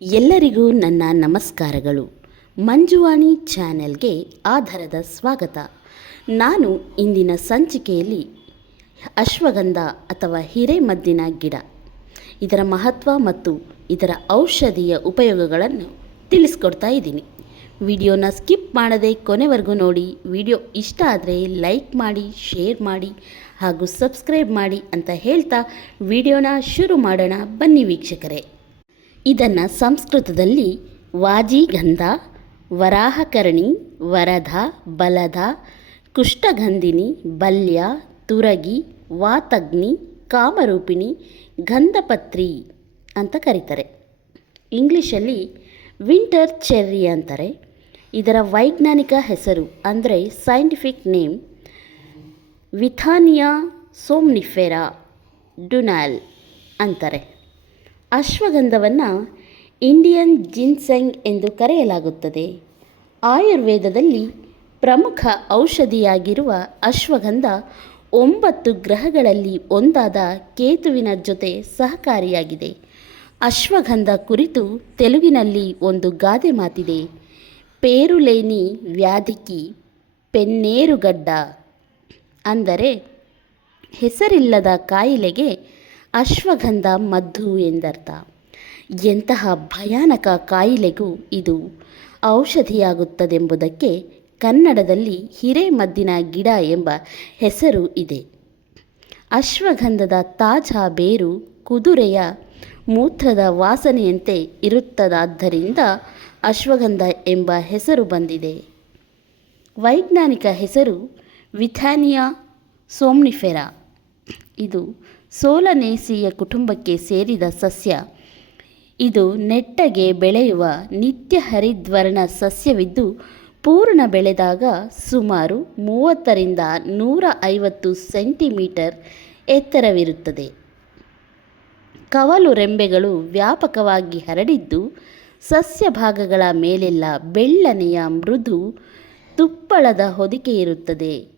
ಎಲ್ಲರಿಗೂ ನನ್ನ ನಮಸ್ಕಾರಗಳು. ಮಂಜುವಾಣಿ ಚಾನೆಲ್ಗೆ ಆಧಾರದ ಸ್ವಾಗತ. ನಾನು ಇಂದಿನ ಸಂಚಿಕೆಯಲ್ಲಿ ಅಶ್ವಗಂಧ ಅಥವಾ ಹಿರೇಮದ್ದಿನ ಗಿಡ, ಇದರ ಮಹತ್ವ ಮತ್ತು ಇದರ ಔಷಧೀಯ ಉಪಯೋಗಗಳನ್ನು ತಿಳಿಸ್ಕೊಡ್ತಾ ಇದ್ದೀನಿ. ವಿಡಿಯೋನ ಸ್ಕಿಪ್ ಮಾಡದೆ ಕೊನೆವರೆಗೂ ನೋಡಿ, ವಿಡಿಯೋ ಇಷ್ಟ ಆದರೆ ಲೈಕ್ ಮಾಡಿ, ಶೇರ್ ಮಾಡಿ ಹಾಗೂ ಸಬ್ಸ್ಕ್ರೈಬ್ ಮಾಡಿ ಅಂತ ಹೇಳ್ತಾ ವಿಡಿಯೋನ ಶುರು ಮಾಡೋಣ ಬನ್ನಿ ವೀಕ್ಷಕರೇ. ಇದನ್ನು ಸಂಸ್ಕೃತದಲ್ಲಿ ವಾಜಿಗಂಧ ವರಾಹಕರ್ಣಿ ವರದ ಬಲದ ಕುಷ್ಠಗಂಧಿನಿ, ಬಲ್ಯ, ತುರಗಿ, ವಾತಗ್ನಿ, ಕಾಮರೂಪಿಣಿ, ಗಂಧಪತ್ರಿ ಅಂತ ಕರೀತಾರೆ. ಇಂಗ್ಲೀಷಲ್ಲಿ ವಿಂಟರ್ ಚೆರ್ರಿ ಅಂತಾರೆ. ಇದರ ವೈಜ್ಞಾನಿಕ ಹೆಸರು ಅಂದರೆ ಸೈಂಟಿಫಿಕ್ ನೇಮ್ ವಿಥಾನಿಯಾ ಸೋಮ್ನಿಫೆರಾ ಡುನಾಲ್ ಅಂತಾರೆ. ಅಶ್ವಗಂಧವನ್ನು ಇಂಡಿಯನ್ ಜಿನ್ಸೆಂಗ್ ಎಂದು ಕರೆಯಲಾಗುತ್ತದೆ. ಆಯುರ್ವೇದದಲ್ಲಿ ಪ್ರಮುಖ ಔಷಧಿಯಾಗಿರುವ ಅಶ್ವಗಂಧ ಒಂಬತ್ತು ಗ್ರಹಗಳಲ್ಲಿ ಒಂದಾದ ಕೇತುವಿನ ಜೊತೆ ಸಹಕಾರಿಯಾಗಿದೆ. ಅಶ್ವಗಂಧ ಕುರಿತು ತೆಲುಗಿನಲ್ಲಿ ಒಂದು ಗಾದೆ ಮಾತಿದೆ. ಪೇರುಲೇನಿ ವ್ಯಾಧಿಕಿ ಪೆನ್ನೇರುಗಡ್ಡ. ಅಂದರೆ ಹೆಸರಿಲ್ಲದ ಕಾಯಿಲೆಗೆ ಅಶ್ವಗಂಧ ಮದ್ದು ಎಂದರ್ಥ. ಎಂತಹ ಭಯಾನಕ ಕಾಯಿಲೆಗೂ ಇದು ಔಷಧಿಯಾಗುತ್ತದೆಂಬುದಕ್ಕೆ ಕನ್ನಡದಲ್ಲಿ ಹಿರೇಮದ್ದಿನ ಗಿಡ ಎಂಬ ಹೆಸರು ಇದೆ. ಅಶ್ವಗಂಧದ ತಾಜಾ ಬೇರು ಕುದುರೆಯ ಮೂತ್ರದ ವಾಸನೆಯಂತೆ ಇರುತ್ತದಾದ್ದರಿಂದ ಅಶ್ವಗಂಧ ಎಂಬ ಹೆಸರು ಬಂದಿದೆ. ವೈಜ್ಞಾನಿಕ ಹೆಸರು ವಿಥಾನಿಯಾ ಸೋಮ್ನಿಫೆರಾ. ಇದು ಸೋಲನೇಸಿಯ ಕುಟುಂಬಕ್ಕೆ ಸೇರಿದ ಸಸ್ಯ. ಇದು ನೆಟ್ಟಗೆ ಬೆಳೆಯುವ ನಿತ್ಯ ಹರಿದ್ವರ್ಣ ಸಸ್ಯವಿದ್ದು, ಪೂರ್ಣ ಬೆಳೆದಾಗ ಸುಮಾರು ಮೂವತ್ತರಿಂದ ನೂರ ಐವತ್ತು ಸೆಂಟಿಮೀಟರ್ ಎತ್ತರವಿರುತ್ತದೆ. ಕವಲು ರೆಂಬೆಗಳು ವ್ಯಾಪಕವಾಗಿ ಹರಡಿದ್ದು, ಸಸ್ಯ ಭಾಗಗಳ ಮೇಲೆಲ್ಲ ಬೆಳ್ಳನೆಯ ಮೃದು ತುಪ್ಪಳದ ಹೊದಿಕೆ ಇರುತ್ತದೆ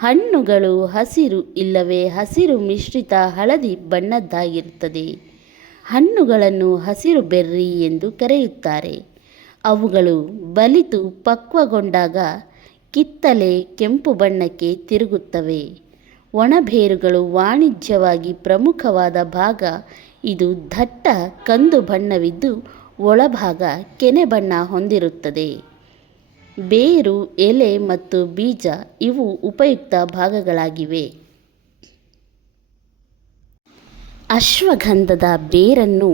ಹಣ್ಣುಗಳು ಹಸಿರು ಇಲ್ಲವೇ ಹಸಿರು ಮಿಶ್ರಿತ ಹಳದಿ ಬಣ್ಣದ್ದಾಗಿರುತ್ತದೆ. ಹಣ್ಣುಗಳನ್ನು ಹಸಿರು ಬೆರ್ರಿ ಎಂದು ಕರೆಯುತ್ತಾರೆ. ಅವುಗಳು ಬಲಿತು ಪಕ್ವಗೊಂಡಾಗ ಕಿತ್ತಲೆ ಕೆಂಪು ಬಣ್ಣಕ್ಕೆ ತಿರುಗುತ್ತವೆ. ಒಣಬೇರುಗಳು ವಾಣಿಜ್ಯವಾಗಿ ಪ್ರಮುಖವಾದ ಭಾಗ ಇದು ದಟ್ಟ ಕಂದು ಬಣ್ಣವಿದ್ದು ಒಳಭಾಗ ಕೆನೆ ಬಣ್ಣ ಹೊಂದಿರುತ್ತದೆ. ಬೇರು, ಎಲೆ ಮತ್ತು ಬೀಜ ಇವು ಉಪಯುಕ್ತ ಭಾಗಗಳಾಗಿವೆ. ಅಶ್ವಗಂಧದ ಬೇರನ್ನು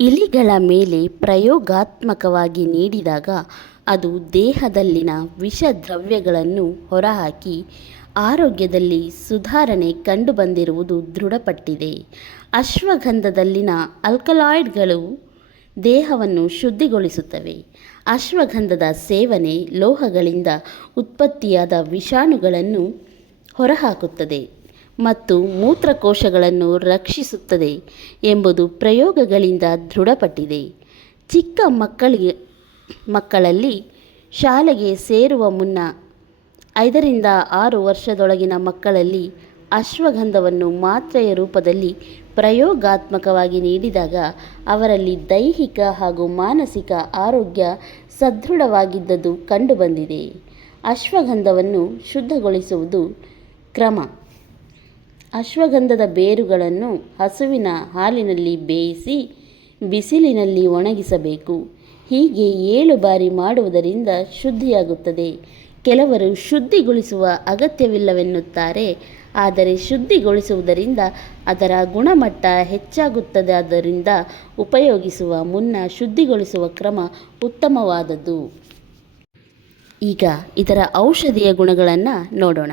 ಇಲಿಗಳ ಮೇಲೆ ಪ್ರಯೋಗಾತ್ಮಕವಾಗಿ ನೀಡಿದಾಗ ಅದು ದೇಹದಲ್ಲಿನ ವಿಷದ್ರವ್ಯಗಳನ್ನು ಹೊರಹಾಕಿ ಆರೋಗ್ಯದಲ್ಲಿ ಸುಧಾರಣೆ ಕಂಡುಬಂದಿರುವುದು ದೃಢಪಟ್ಟಿದೆ. ಅಶ್ವಗಂಧದಲ್ಲಿನ ಆಲ್ಕಲಾಯ್ಡ್ಗಳು ದೇಹವನ್ನು ಶುದ್ಧಿಗೊಳಿಸುತ್ತವೆ. ಅಶ್ವಗಂಧದ ಸೇವನೆ ಲೋಹಗಳಿಂದ ಉತ್ಪತ್ತಿಯಾದ ವಿಷಾಣುಗಳನ್ನು ಹೊರಹಾಕುತ್ತದೆ ಮತ್ತು ಮೂತ್ರಕೋಶಗಳನ್ನು ರಕ್ಷಿಸುತ್ತದೆ ಎಂಬುದು ಪ್ರಯೋಗಗಳಿಂದ ದೃಢಪಟ್ಟಿದೆ. ಚಿಕ್ಕ ಮಕ್ಕಳಿಗೆ, ಮಕ್ಕಳಲ್ಲಿ ಶಾಲೆಗೆ ಸೇರುವ ಮುನ್ನ ಐದರಿಂದ ಆರು ವರ್ಷದೊಳಗಿನ ಮಕ್ಕಳಲ್ಲಿ ಅಶ್ವಗಂಧವನ್ನು ಮಾತ್ರೆಯ ರೂಪದಲ್ಲಿ ಪ್ರಯೋಗಾತ್ಮಕವಾಗಿ ನೀಡಿದಾಗ ಅವರಲ್ಲಿ ದೈಹಿಕ ಹಾಗೂ ಮಾನಸಿಕ ಆರೋಗ್ಯ ಸದೃಢವಾಗಿದ್ದದ್ದು ಕಂಡುಬಂದಿದೆ. ಅಶ್ವಗಂಧವನ್ನು ಶುದ್ಧಗೊಳಿಸುವುದು ಕ್ರಮ. ಅಶ್ವಗಂಧದ ಬೇರುಗಳನ್ನು ಹಸುವಿನ ಹಾಲಿನಲ್ಲಿ ಬೇಯಿಸಿ ಬಿಸಿಲಿನಲ್ಲಿ ಒಣಗಿಸಬೇಕು. ಹೀಗೆ ಏಳು ಬಾರಿ ಮಾಡುವುದರಿಂದ ಶುದ್ಧಿಯಾಗುತ್ತದೆ. ಕೆಲವರು ಶುದ್ಧಿಗೊಳಿಸುವ ಅಗತ್ಯವಿಲ್ಲವೆನ್ನುತ್ತಾರೆ. ಆದರೆ ಶುದ್ಧಿಗೊಳಿಸುವುದರಿಂದ ಅದರ ಗುಣಮಟ್ಟ ಹೆಚ್ಚಾಗುತ್ತದೆ. ಹೆಚ್ಚಾಗುತ್ತದಾದ್ದರಿಂದ ಉಪಯೋಗಿಸುವ ಮುನ್ನ ಶುದ್ಧಿಗೊಳಿಸುವ ಕ್ರಮ ಉತ್ತಮವಾದದ್ದು. ಈಗ ಇದರ ಔಷಧೀಯ ಗುಣಗಳನ್ನು ನೋಡೋಣ.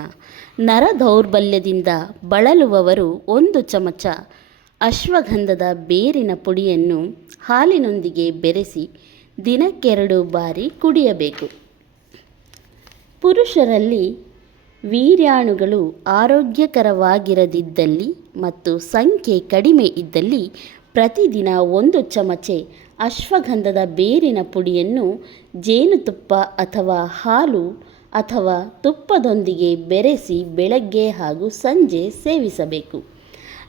ನರ ದೌರ್ಬಲ್ಯದಿಂದ ಬಳಲುವವರು ಒಂದು ಚಮಚ. ಅಶ್ವಗಂಧದ ಬೇರಿನ ಪುಡಿಯನ್ನು ಹಾಲಿನೊಂದಿಗೆ ಬೆರೆಸಿ ದಿನಕ್ಕೆರಡು ಬಾರಿ ಕುಡಿಯಬೇಕು. ಪುರುಷರಲ್ಲಿ ವೀರ್ಯಾಣುಗಳು ಆರೋಗ್ಯಕರವಾಗಿರದಿದ್ದಲ್ಲಿ ಮತ್ತು ಸಂಖ್ಯೆ ಕಡಿಮೆ ಇದ್ದಲ್ಲಿ ಪ್ರತಿದಿನ ಒಂದು ಚಮಚೆ ಅಶ್ವಗಂಧದ ಬೇರಿನ ಪುಡಿಯನ್ನು ಜೇನುತುಪ್ಪ ಅಥವಾ ಹಾಲು ಅಥವಾ ತುಪ್ಪದೊಂದಿಗೆ ಬೆರೆಸಿ ಬೆಳಗ್ಗೆ ಹಾಗೂ ಸಂಜೆ ಸೇವಿಸಬೇಕು.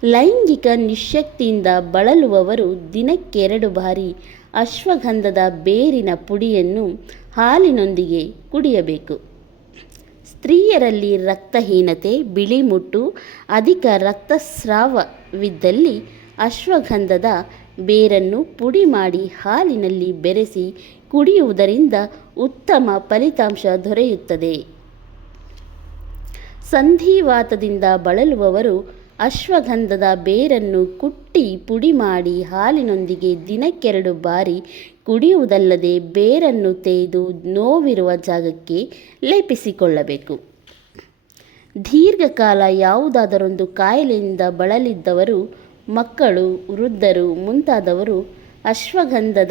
ಲೈಂಗಿಕ ನಿಶಕ್ತಿಯಿಂದ ಬಳಲುವವರು ದಿನಕ್ಕೆರಡು ಬಾರಿ ಅಶ್ವಗಂಧದ ಬೇರಿನ ಪುಡಿಯನ್ನು ಹಾಲಿನೊಂದಿಗೆ ಕುಡಿಯಬೇಕು. ಸ್ತ್ರೀಯರಲ್ಲಿ ರಕ್ತಹೀನತೆ, ಬಿಳಿಮುಟ್ಟು, ಅಧಿಕ ರಕ್ತಸ್ರಾವವಿದ್ದಲ್ಲಿ ಅಶ್ವಗಂಧದ ಬೇರನ್ನು ಪುಡಿ ಮಾಡಿ ಹಾಲಿನಲ್ಲಿ ಬೆರೆಸಿ ಕುಡಿಯುವುದರಿಂದ ಉತ್ತಮ ಫಲಿತಾಂಶ ದೊರೆಯುತ್ತದೆ. ಸಂಧಿವಾತದಿಂದ ಬಳಲುವವರು ಅಶ್ವಗಂಧದ ಬೇರನ್ನು ಕುಟ್ಟಿ ಪುಡಿ ಮಾಡಿ ಹಾಲಿನೊಂದಿಗೆ ದಿನಕ್ಕೆರಡು ಬಾರಿ ಕುಡಿಯುವುದಲ್ಲದೆ ಬೇರನ್ನು ತೆಯ್ದು ನೋವಿರುವ ಜಾಗಕ್ಕೆ ಲೇಪಿಸಿಕೊಳ್ಳಬೇಕು. ದೀರ್ಘಕಾಲ ಯಾವುದಾದರೊಂದು ಕಾಯಿಲೆಯಿಂದ ಬಳಲಿದ್ದವರು, ಮಕ್ಕಳು, ವೃದ್ಧರು, ಮುಂತಾದವರು ಅಶ್ವಗಂಧದ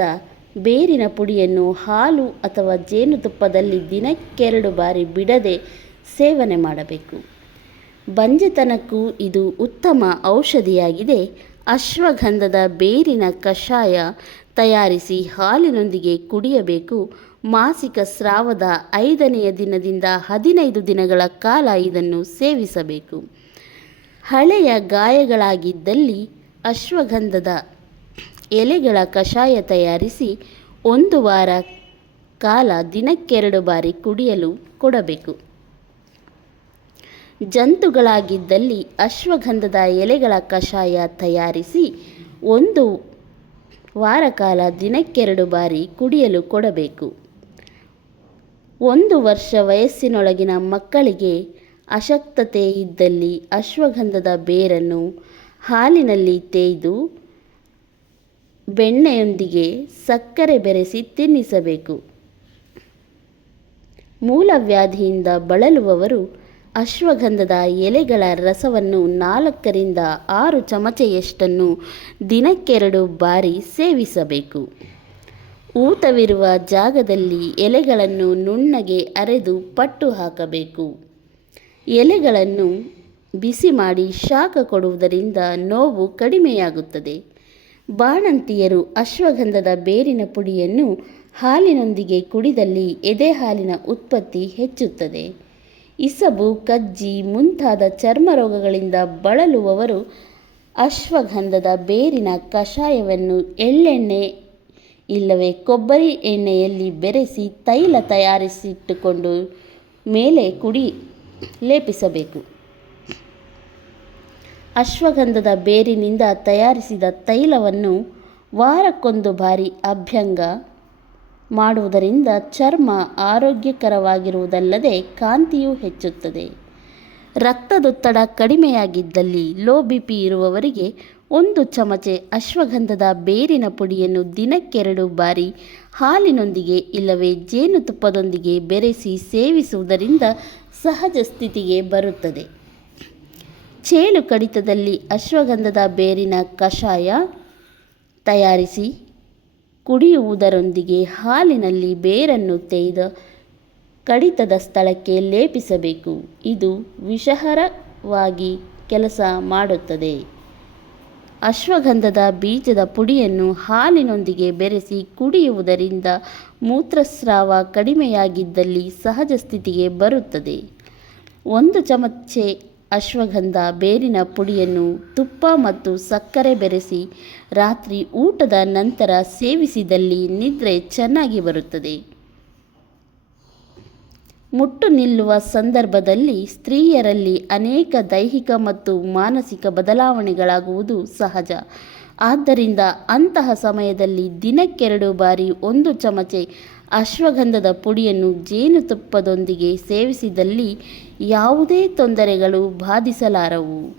ಬೇರಿನ ಪುಡಿಯನ್ನು ಹಾಲು ಅಥವಾ ಜೇನುತುಪ್ಪದಲ್ಲಿ ದಿನಕ್ಕೆರಡು ಬಾರಿ ಬಿಡದೆ ಸೇವನೆ ಮಾಡಬೇಕು. ಬಂಜೆತನಕ್ಕೂ ಇದು ಉತ್ತಮ ಔಷಧಿಯಾಗಿದೆ. ಅಶ್ವಗಂಧದ ಬೇರಿನ ಕಷಾಯ ತಯಾರಿಸಿ ಹಾಲಿನೊಂದಿಗೆ ಕುಡಿಯಬೇಕು. ಮಾಸಿಕ ಸ್ರಾವದ ಐದನೆಯ ದಿನದಿಂದ ಹದಿನೈದು ದಿನಗಳ ಕಾಲ ಇದನ್ನು ಸೇವಿಸಬೇಕು. ಹಳೆಯ ಗಾಯಗಳಾಗಿದ್ದಲ್ಲಿ ಅಶ್ವಗಂಧದ ಎಲೆಗಳ ಕಷಾಯ ತಯಾರಿಸಿ ಒಂದು ವಾರ ಕಾಲ ದಿನಕ್ಕೆರಡು ಬಾರಿ ಕುಡಿಯಲು ಕೊಡಬೇಕು. ಜಂತುಗಳಾಗಿದ್ದಲ್ಲಿ ಅಶ್ವಗಂಧದ ಎಲೆಗಳ ಕಷಾಯ ತಯಾರಿಸಿ ಒಂದು ವಾರ ಕಾಲ ದಿನಕ್ಕೆರಡು ಬಾರಿ ಕುಡಿಯಲು ಕೊಡಬೇಕು. ಒಂದು ವರ್ಷ ವಯಸ್ಸಿನೊಳಗಿನ ಮಕ್ಕಳಿಗೆ ಅಶಕ್ತತೆ ಇದ್ದಲ್ಲಿ ಅಶ್ವಗಂಧದ ಬೇರನ್ನು ಹಾಲಿನಲ್ಲಿ ತೇಯ್ದು ಬೆಣ್ಣೆಯೊಂದಿಗೆ ಸಕ್ಕರೆ ಬೆರೆಸಿ ತಿನ್ನಿಸಬೇಕು. ಮೂಲವ್ಯಾಧಿಯಿಂದ ಬಳಲುವವರು ಅಶ್ವಗಂಧದ ಎಲೆಗಳ ರಸವನ್ನು ನಾಲ್ಕರಿಂದ ಆರು ಚಮಚೆಯಷ್ಟನ್ನು ದಿನಕ್ಕೆರಡು ಬಾರಿ ಸೇವಿಸಬೇಕು. ಊತವಿರುವ ಜಾಗದಲ್ಲಿ ಎಲೆಗಳನ್ನು ನುಣ್ಣಗೆ ಅರೆದು ಪಟ್ಟು ಹಾಕಬೇಕು. ಎಲೆಗಳನ್ನು ಬಿಸಿ ಮಾಡಿ ಶಾಖ ಕೊಡುವುದರಿಂದ ನೋವು ಕಡಿಮೆಯಾಗುತ್ತದೆ. ಬಾಣಂತಿಯರು ಅಶ್ವಗಂಧದ ಬೇರಿನ ಪುಡಿಯನ್ನು ಹಾಲಿನೊಂದಿಗೆ ಕುಡಿದಲ್ಲಿ ಎದೆ ಹಾಲಿನ ಉತ್ಪತ್ತಿ ಹೆಚ್ಚುತ್ತದೆ. ಇಸಬು, ಕಜ್ಜಿ ಮುಂತಾದ ಚರ್ಮ ರೋಗಗಳಿಂದ ಬಳಲುವವರು ಅಶ್ವಗಂಧದ ಬೇರಿನ ಕಷಾಯವನ್ನು ಎಳ್ಳೆಣ್ಣೆ, ಇಲ್ಲವೇ ಕೊಬ್ಬರಿ ಎಣ್ಣೆಯಲ್ಲಿ ಬೆರೆಸಿ ತೈಲ ತಯಾರಿಸಿಟ್ಟುಕೊಂಡು ಮೇಲೆ ಕುಡಿ ಲೇಪಿಸಬೇಕು. ಅಶ್ವಗಂಧದ ಬೇರಿನಿಂದ ತಯಾರಿಸಿದ ತೈಲವನ್ನು ವಾರಕ್ಕೊಂದು ಬಾರಿ ಅಭ್ಯಂಗ ಮಾಡುವುದರಿಂದ ಚರ್ಮ ಆರೋಗ್ಯಕರವಾಗಿರುವುದಲ್ಲದೆ ಕಾಂತಿಯೂ ಹೆಚ್ಚುತ್ತದೆ. ರಕ್ತದೊತ್ತಡ ಕಡಿಮೆಯಾಗಿದ್ದಲ್ಲಿ ಲೋ ಬಿ ಪಿ ಇರುವವರಿಗೆ ಒಂದು ಚಮಚೆ ಅಶ್ವಗಂಧದ ಬೇರಿನ ಪುಡಿಯನ್ನು ದಿನಕ್ಕೆರಡು ಬಾರಿ ಹಾಲಿನೊಂದಿಗೆ ಇಲ್ಲವೇ ಜೇನುತುಪ್ಪದೊಂದಿಗೆ ಬೆರೆಸಿ ಸೇವಿಸುವುದರಿಂದ ಸಹಜ ಸ್ಥಿತಿಗೆ ಬರುತ್ತದೆ. ಚೇಳು ಕಡಿತದಲ್ಲಿ ಅಶ್ವಗಂಧದ ಬೇರಿನ ಕಷಾಯ ತಯಾರಿಸಿ ಕುಡಿಯುವುದರೊಂದಿಗೆ ಹಾಲಿನಲ್ಲಿ ಬೇರನ್ನು ತೆಯ್ದ ಕಡಿತದ ಸ್ಥಳಕ್ಕೆ ಲೇಪಿಸಬೇಕು. ಇದು ವಿಷಹರವಾಗಿ ಕೆಲಸ ಮಾಡುತ್ತದೆ. ಅಶ್ವಗಂಧದ ಬೀಜದ ಪುಡಿಯನ್ನು ಹಾಲಿನೊಂದಿಗೆ ಬೆರೆಸಿ ಕುಡಿಯುವುದರಿಂದ ಮೂತ್ರಸ್ರಾವ ಕಡಿಮೆಯಾಗಿದ್ದಲ್ಲಿ ಸಹಜ ಸ್ಥಿತಿಗೆ ಬರುತ್ತದೆ. ಒಂದು ಚಮಚೆ ಅಶ್ವಗಂಧ, ಬೇರಿನ ಪುಡಿಯನ್ನು ತುಪ್ಪ ಮತ್ತು ಸಕ್ಕರೆ ಬೆರೆಸಿ ರಾತ್ರಿ ಊಟದ ನಂತರ ಸೇವಿಸಿದಲ್ಲಿ ನಿದ್ರೆ ಚೆನ್ನಾಗಿ ಬರುತ್ತದೆ. ಮುಟ್ಟು ನಿಲ್ಲುವ ಸಂದರ್ಭದಲ್ಲಿ ಸ್ತ್ರೀಯರಲ್ಲಿ ಅನೇಕ ದೈಹಿಕ ಮತ್ತು ಮಾನಸಿಕ ಬದಲಾವಣೆಗಳಾಗುವುದು ಸಹಜ. ಆದ್ದರಿಂದ ಅಂತಹ ಸಮಯದಲ್ಲಿ ದಿನಕ್ಕೆರಡು ಬಾರಿ ಒಂದು ಚಮಚೆ ಅಶ್ವಗಂಧದ ಪುಡಿಯನ್ನು ಜೇನುತುಪ್ಪದೊಂದಿಗೆ ಸೇವಿಸಿದಲ್ಲಿ ಯಾವುದೇ ತೊಂದರೆಗಳು ಬಾಧಿಸಲಾರವು.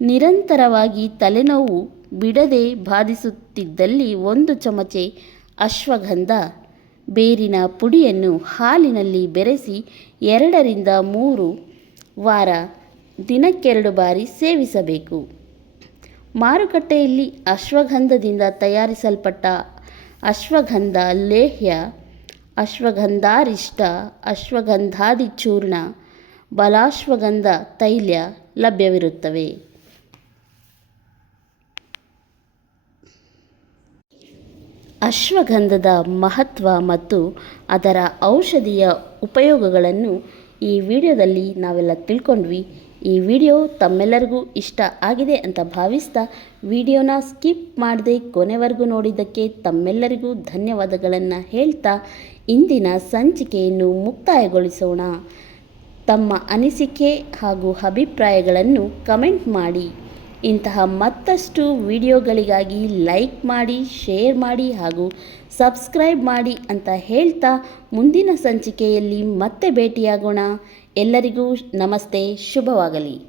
ನಿರಂತರವಾಗಿ ತಲೆನೋವು ಬಿಡದೆ ಬಾಧಿಸುತ್ತಿದ್ದಲ್ಲಿ ಒಂದು ಚಮಚೆ ಅಶ್ವಗಂಧ, ಬೇರಿನ ಪುಡಿಯನ್ನು ಹಾಲಿನಲ್ಲಿ ಬೆರೆಸಿ ಎರಡರಿಂದ ಮೂರು ವಾರ, ದಿನಕ್ಕೆರಡು ಬಾರಿ ಸೇವಿಸಬೇಕು. ಮಾರುಕಟ್ಟೆಯಲ್ಲಿ ಅಶ್ವಗಂಧದಿಂದ ತಯಾರಿಸಲ್ಪಟ್ಟ ಅಶ್ವಗಂಧ, ಲೇಹ್ಯ, ಅಶ್ವಗಂಧಾರಿಷ್ಟ, ಅಶ್ವಗಂಧಾದಿಚೂರ್ಣ, ಬಲಾಶ್ವಗಂಧ, ತೈಲ ಲಭ್ಯವಿರುತ್ತವೆ. ಅಶ್ವಗಂಧದ ಮಹತ್ವ ಮತ್ತು ಅದರ ಔಷಧಿಯ ಉಪಯೋಗಗಳನ್ನು ಈ ವಿಡಿಯೋದಲ್ಲಿ ನಾವೆಲ್ಲ ತಿಳ್ಕೊಂಡ್ವಿ. ಈ ವಿಡಿಯೋ ತಮ್ಮೆಲ್ಲರಿಗೂ ಇಷ್ಟ ಆಗಿದೆ ಅಂತ ಭಾವಿಸ್ತಾ ವಿಡಿಯೋನ ಸ್ಕಿಪ್ ಮಾಡದೆ ಕೊನೆವರೆಗೂ ನೋಡಿದ್ದಕ್ಕೆ ತಮ್ಮೆಲ್ಲರಿಗೂ ಧನ್ಯವಾದಗಳನ್ನು ಹೇಳ್ತಾ ಇಂದಿನ ಸಂಚಿಕೆಯನ್ನು ಮುಕ್ತಾಯಗೊಳಿಸೋಣ. ತಮ್ಮ ಅನಿಸಿಕೆ ಹಾಗೂ ಅಭಿಪ್ರಾಯಗಳನ್ನು ಕಮೆಂಟ್ ಮಾಡಿ. ಇಂತಹ ಮತ್ತಷ್ಟು ವಿಡಿಯೋಗಳಿಗಾಗಿ ಲೈಕ್ ಮಾಡಿ, ಶೇರ್ ಮಾಡಿ ಹಾಗೂ ಸಬ್ಸ್ಕ್ರೈಬ್ ಮಾಡಿ ಅಂತ ಹೇಳ್ತಾ ಮುಂದಿನ ಸಂಚಿಕೆಯಲ್ಲಿ ಮತ್ತೆ ಭೇಟಿಯಾಗೋಣ. ಎಲ್ಲರಿಗೂ ನಮಸ್ತೆ ಶುಭವಾಗಲಿ.